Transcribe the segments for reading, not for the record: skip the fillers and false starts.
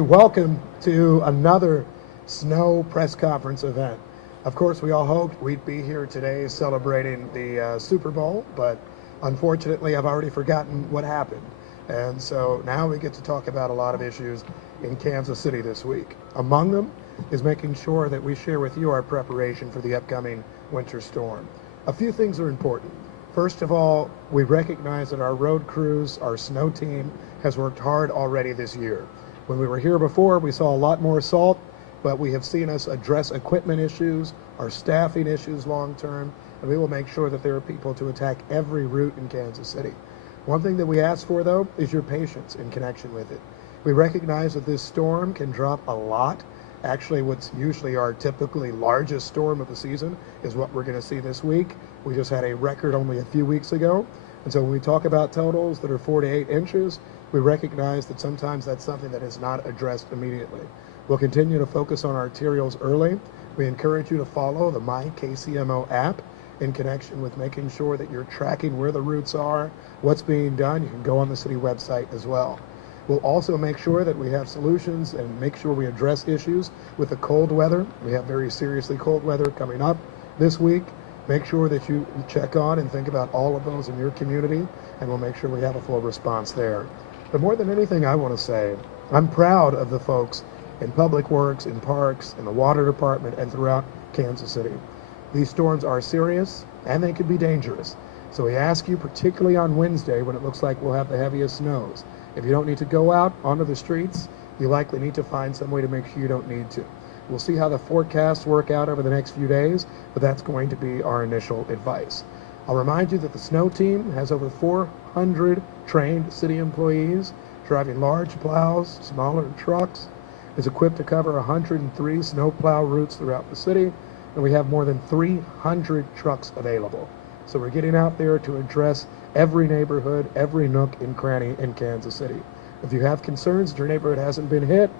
Welcome to another snow press conference event. Of course, we all hoped we'd be here today celebrating the Super Bowl, but unfortunately, I've already forgotten what happened. And so now we get to talk about a lot of issues in Kansas City this week. Among them is making sure that we share with you our preparation for the upcoming winter storm. A few things are important. First of all, we recognize that our road crews, our snow team, has worked hard already this year. When we were here before, we saw a lot more salt, but we have seen us address equipment issues, our staffing issues long term, and we will make sure that there are people to attack every route in Kansas City. One thing that we ask for, though, is your patience in connection with it. We recognize that this storm can drop a lot. Actually, what's usually our typically largest storm of the season is what we're going to see this week. We just had a record only a few weeks ago. And so when we talk about totals that are 4 to 8 inches, we recognize that sometimes that's something that is not addressed immediately. We'll continue to focus on arterials early. We encourage you to follow the My KCMO app in connection with making sure that you're tracking where the routes are, what's being done. You can go on the city website as well. We'll also make sure that we have solutions and make sure we address issues with the cold weather. We have very seriously cold weather coming up this week. Make sure that you check on and think about all of those in your community, and we'll make sure we have a full response there. But more than anything, I want to say I'm proud of the folks in Public Works, in Parks, in the Water Department, and throughout Kansas City. These storms are serious, and they can be dangerous. So we ask you, particularly on Wednesday, when it looks like we'll have the heaviest snows, if you don't need to go out onto the streets, you likely need to find some way to make sure you don't need to. We'll see how the forecasts work out over the next few days, but that's going to be our initial advice. I'll remind you that the snow team has over 400 trained city employees driving large plows, smaller trucks, is equipped to cover 103 snow plow routes throughout the city, and we have more than 300 trucks available. So we're getting out there to address every neighborhood, every nook and cranny in Kansas City. If you have concerns that your neighborhood hasn't been hit,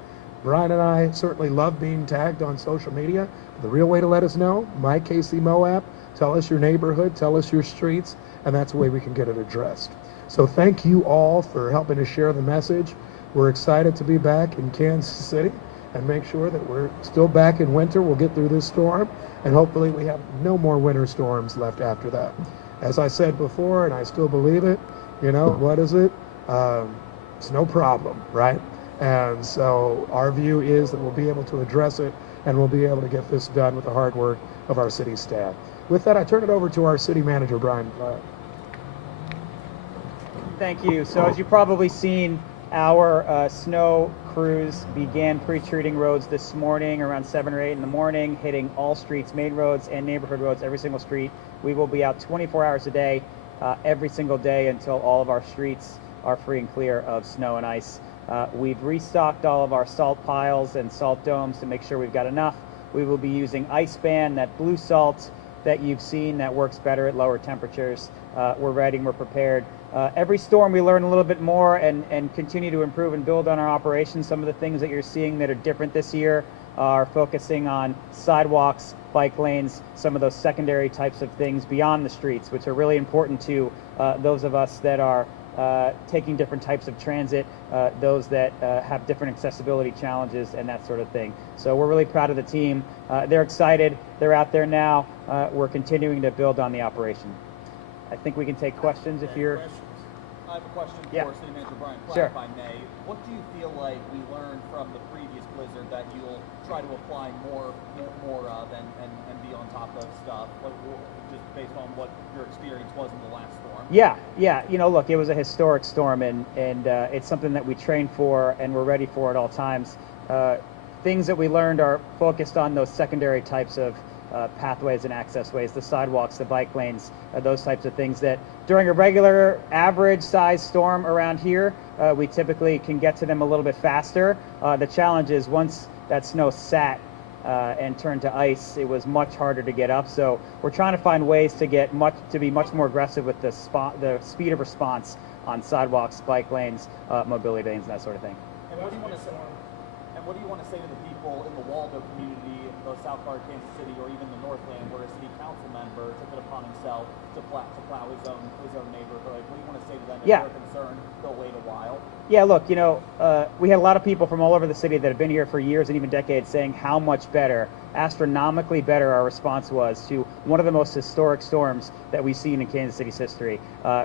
Brian and I certainly love being tagged on social media. The real way to let us know, My KCMO app, tell us your neighborhood, tell us your streets, and that's the way we can get it addressed. So thank you all for helping to share the message. We're excited to be back in Kansas City and make sure that we're still back in winter. We'll get through this storm, and hopefully we have no more winter storms left after that. As I said before, and I still believe it, what is it? It's no problem, right? And so our view is that we'll be able to address it, and we'll be able to get this done with the hard work of our city staff. With that, I turn it over to our city manager, Brian Platt. Thank you. So as you've probably seen, our snow crews began pre-treating roads this morning around 7 or 8 in the morning, hitting all streets, main roads and neighborhood roads, every single street. We will be out 24 hours a day, every single day until all of our streets are free and clear of snow and ice. We've restocked all of our salt piles and salt domes to make sure we've got enough. We will be using ice band, that blue salt that you've seen that works better at lower temperatures. We're ready and we're prepared. Every storm we learn a little bit more and continue to improve and build on our operations. Some of the things that you're seeing that are different this year are focusing on sidewalks, bike lanes, some of those secondary types of things beyond the streets, which are really important to those of us that are taking different types of transit, those that have different accessibility challenges and that sort of thing. So we're really proud of the team. They're excited. They're out there now. We're continuing to build on the operation. I think we can take questions if you're... I have a question for City Manager Brian Platt, Sure. if I may. What do you feel like we learned from the previous blizzard that you'll try to apply more of and be on top of stuff, just based on what your experience was in the last storm? Yeah. Look, it was a historic storm, and it's something that we train for and we're ready for at all times. Things that we learned are focused on those secondary types of pathways and access ways, the sidewalks, the bike lanes, those types of things that during a regular average size storm around here, we typically can get to them a little bit faster. The challenge is once that snow sat and turned to ice, it was much harder to get up. So we're trying to find ways to be much more aggressive with the speed of response on sidewalks, bike lanes, mobility lanes, and that sort of thing. And what do you want to to say to the people in the Waldo community, the south part of Kansas City, or even the Northland, where a city council member took it upon himself to plow his own neighborhood? What do you want to say to them if they're concerned they'll wait a while? Yeah, look, we had a lot of people from all over the city that have been here for years and even decades saying how much better, astronomically better our response was to one of the most historic storms that we've seen in Kansas City's history.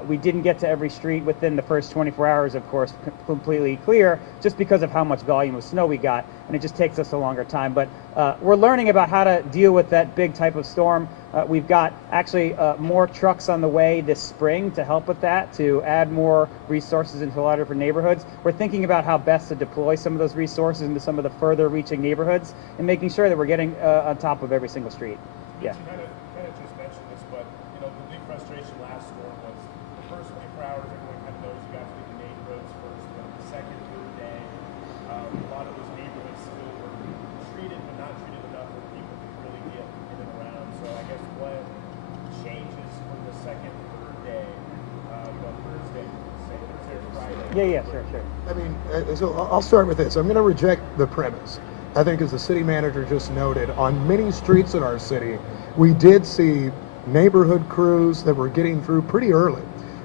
We didn't get to every street within the first 24 hours, of course, completely clear, just because of how much volume of snow we got, and it just takes us a longer time. But we're learning about how to deal with that big type of storm. We've got actually more trucks on the way this spring to help with that, to add more resources into a lot of different neighborhoods. We're thinking about how best to deploy some of those resources into some of the further reaching neighborhoods and making sure that we're getting on top of every single street. Yeah. You kind of just mentioned this, but the big frustration last storm was the first 24 hours. Everyone kind of knows you got to do the main roads first, but the second, third day, a lot of those neighborhoods still were treated, but not treated enough where people could really get in and around. So I guess what changes from the second, third day, Thursday, say Thursday or Friday? Yeah, sure. I mean, so I'll start with this. I'm going to reject the premise. I think, as the city manager just noted, on many streets in our city, we did see neighborhood crews that were getting through pretty early.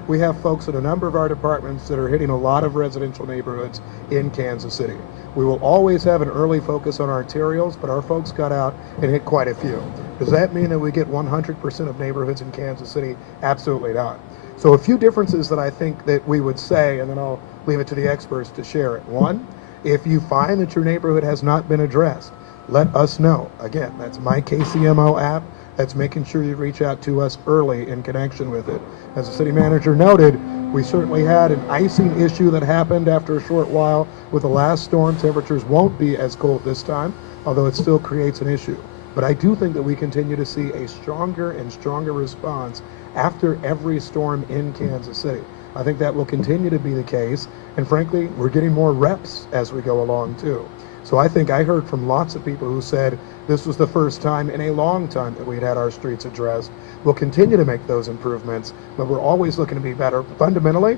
We have folks in a number of our departments that are hitting a lot of residential neighborhoods in Kansas City. We will always have an early focus on arterials, but our folks got out and hit quite a few. Does that mean that we get 100% of neighborhoods in Kansas City? Absolutely not. So a few differences that I think that we would say, and then I'll leave it to the experts to share it. One, if you find that your neighborhood has not been addressed, let us know. Again, that's my KCMO app. That's making sure you reach out to us early in connection with it. As the city manager noted, we certainly had an icing issue that happened after a short while with the last storm. Temperatures won't be as cold this time, although it still creates an issue. But I do think that we continue to see a stronger and stronger response after every storm in Kansas City. I think that will continue to be the case, and frankly, we're getting more reps as we go along too. So I think I heard from lots of people who said this was the first time in a long time that we'd had our streets addressed. We'll continue to make those improvements, but we're always looking to be better. Fundamentally,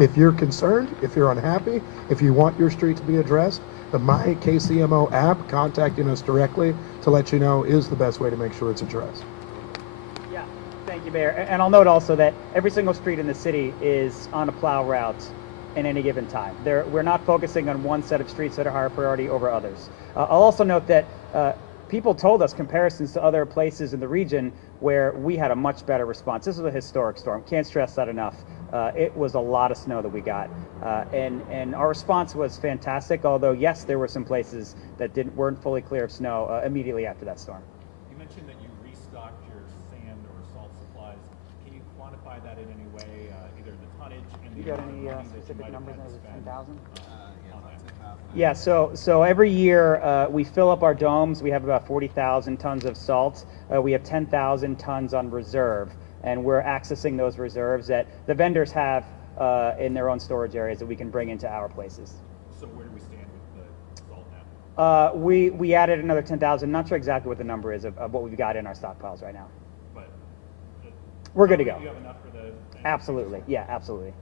if you're concerned, if you're unhappy, if you want your street to be addressed, the My KCMO app, contacting us directly to let you know, is the best way to make sure it's addressed. Yeah, thank you, Mayor. And I'll note also that every single street in the city is on a plow route in any given time. We're not focusing on one set of streets that are higher priority over others. I'll also note that people told us comparisons to other places in the region where we had a much better response. This was a historic storm. Can't stress that enough. It was a lot of snow that we got, and our response was fantastic. Although yes, there were some places that weren't fully clear of snow immediately after that storm. You mentioned that you restocked your sand or salt supplies. Can you quantify that in any way, either the tonnage and You the got amount of any money that you specific might have numbers? had to Was it spend 10,000? on that? Yeah, so every year we fill up our domes. We have about 40,000 tons of salt. We have 10,000 tons on reserve, and we're accessing those reserves that the vendors have in their own storage areas that we can bring into our places. So where do we stand with the salt now? We added another 10,000. Not sure exactly what the number is of what we've got in our stockpiles right now. But We're good to go. Do you have enough for the? Absolutely, yeah, absolutely.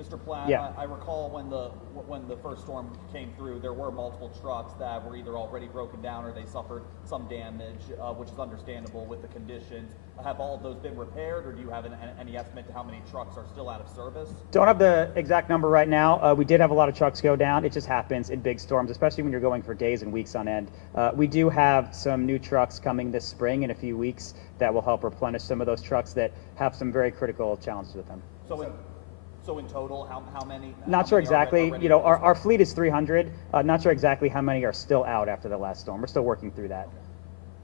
Mr. Platt, Yeah. I recall when the first storm came through, there were multiple trucks that were either already broken down or they suffered some damage, which is understandable with the conditions. Have all of those been repaired, or do you have any estimate to how many trucks are still out of service? Don't have the exact number right now. We did have a lot of trucks go down. It just happens in big storms, especially when you're going for days and weeks on end. We do have some new trucks coming this spring in a few weeks that will help replenish some of those trucks that have some very critical challenges with them. So in total, how many? Not sure exactly. Our fleet is 300. Not sure exactly how many are still out after the last storm. We're still working through that.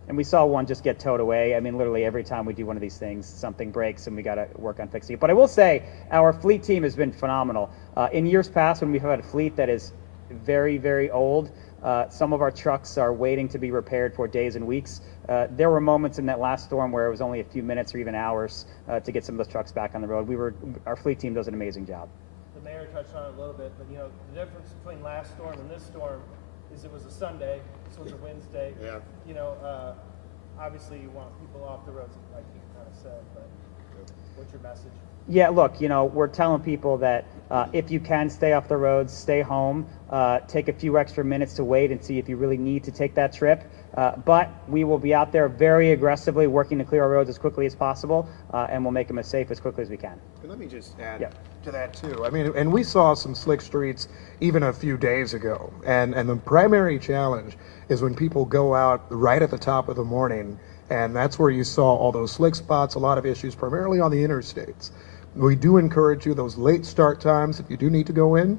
And we saw one just get towed away. I mean, literally every time we do one of these things, something breaks and we got to work on fixing it. But I will say our fleet team has been phenomenal. In years past, when we've had a fleet that is very, very old, some of our trucks are waiting to be repaired for days and weeks. There were moments in that last storm where it was only a few minutes or even hours to get some of those trucks back on the road. Our fleet team does an amazing job. The mayor touched on it a little bit, but the difference between last storm and this storm is it was a Sunday, this was a Wednesday. Yeah. Obviously you want people off the roads, like you kind of said, but what's your message? Yeah, look, we're telling people that if you can stay off the roads, stay home, take a few extra minutes to wait and see if you really need to take that trip. But we will be out there very aggressively working to clear our roads as quickly as possible, and we'll make them as safe as quickly as we can. And let me just add Yep. to that too. I mean, and we saw some slick streets even a few days ago. And the primary challenge is when people go out right at the top of the morning, and that's where you saw all those slick spots, a lot of issues, primarily on the interstates. We do encourage you those late start times, if you do need to go in,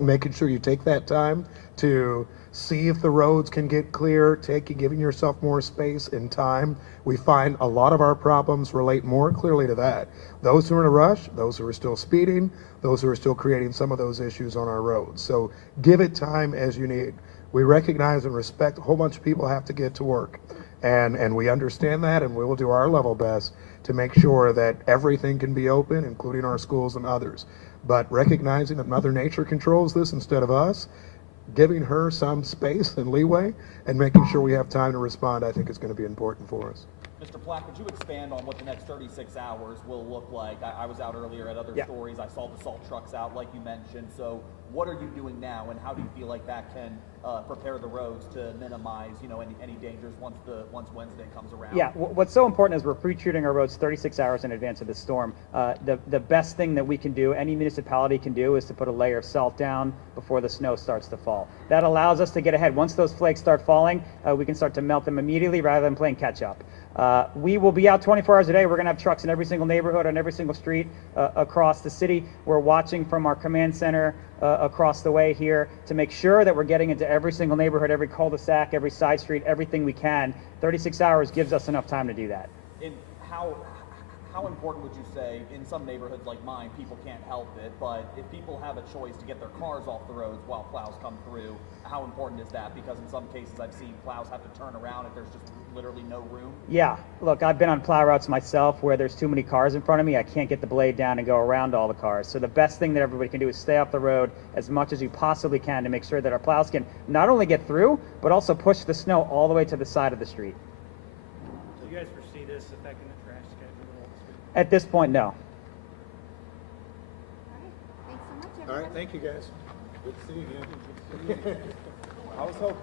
making sure you take that time to see if the roads can get clear, giving yourself more space and time. We find a lot of our problems relate more clearly to that. Those who are in a rush, those who are still speeding, those who are still creating some of those issues on our roads. So give it time as you need. We recognize and respect a whole bunch of people have to get to work. And we understand that, and we will do our level best to make sure that everything can be open, including our schools and others. But recognizing that Mother Nature controls this instead of us, giving her some space and leeway, and making sure we have time to respond, I think is going to be important for us. Mr. Platt, could you expand on what the next 36 hours will look like? I was out earlier at other Yeah. stories. I saw the salt trucks out, like you mentioned. So what are you doing now, and how do you feel like that can prepare the roads to minimize, any dangers once Wednesday comes around? Yeah, what's so important is we're pre-treating our roads 36 hours in advance of the storm. The best thing that we can do, any municipality can do, is to put a layer of salt down before the snow starts to fall. That allows us to get ahead. Once those flakes start falling, we can start to melt them immediately rather than playing catch up. We will be out 24 hours a day. We're going to have trucks in every single neighborhood, on every single street across the city. We're watching from our command center across the way here to make sure that we're getting into every single neighborhood, every cul-de-sac, every side street, everything we can. 36 hours gives us enough time to do that. And how important would you say, in some neighborhoods like mine, people can't help it, but if people have a choice to get their cars off the roads while plows come through, how important is that? Because in some cases I've seen plows have to turn around if there's just literally no room. Yeah, look, I've been on plow routes myself where there's too many cars in front of me. I can't get the blade down and go around all the cars. So the best thing that everybody can do is stay off the road as much as you possibly can to make sure that our plows can not only get through, but also push the snow all the way to the side of the street. Do you guys foresee this affecting the trash schedule? At this point, no. All right. Thanks so much, everyone. All right, thank you guys. Good to see you again. I was hoping.